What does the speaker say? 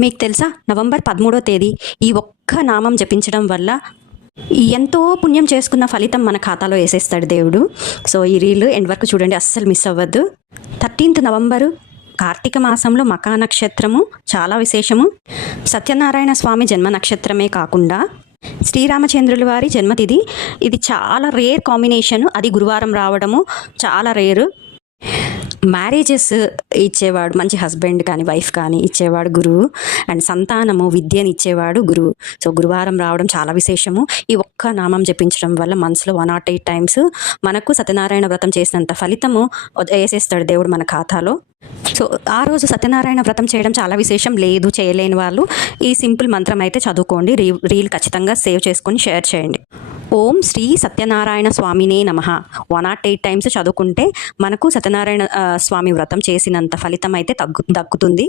మీకు తెలుసా? నవంబర్ పదమూడో తేదీ ఈ ఒక్క నామం జపించడం వల్ల ఎంతో పుణ్యం చేసుకున్న ఫలితం మన ఖాతాలో వేసేస్తాడు దేవుడు. సో ఈ రీల్ ఎండ్ వరకు చూడండి. అస్సలు మిస్ అవ్వద్దు. థర్టీన్త్ నవంబరు కార్తీక మాసంలో మకా నక్షత్రము చాలా విశేషము. సత్యనారాయణ స్వామి జన్మ నక్షత్రమే కాకుండా శ్రీరామచంద్రుల వారి జన్మతిథి. ఇది చాలా రేర్ కాంబినేషన్. అది గురువారం రావడము చాలా రేరు. మ్యారేజెస్ ఇచ్చేవాడు మంచి హస్బెండ్ కానీ వైఫ్ కానీ ఇచ్చేవాడు గురువు. అండ్ సంతానము విద్యని ఇచ్చేవాడు గురువు. సో గురువారం రావడం చాలా విశేషము. ఈ ఒక్క నామం జపించడం వల్ల మనసులో వన్ నాట్ ఎయిట్ టైమ్స్ మనకు సత్యనారాయణ వ్రతం చేసినంత ఫలితము వేసేస్తాడు దేవుడు మన ఖాతాలో. సో ఆ రోజు సత్యనారాయణ వ్రతం చేయడం చాలా విశేషం. లేదు చేయలేని వాళ్ళు ఈ సింపుల్ మంత్రం అయితే చదువుకోండి. రీ రీల్ ఖచ్చితంగా సేవ్ చేసుకొని షేర్ చేయండి. ఓం శ్రీ సత్యనారాయణ స్వామినే నమ. వన్ నాట్ ఎయిట్ టైమ్స్ చదువుకుంటే మనకు సత్యనారాయణ స్వామి వ్రతం చేసినంత ఫలితం అయితే తగ్గు దక్కుతుంది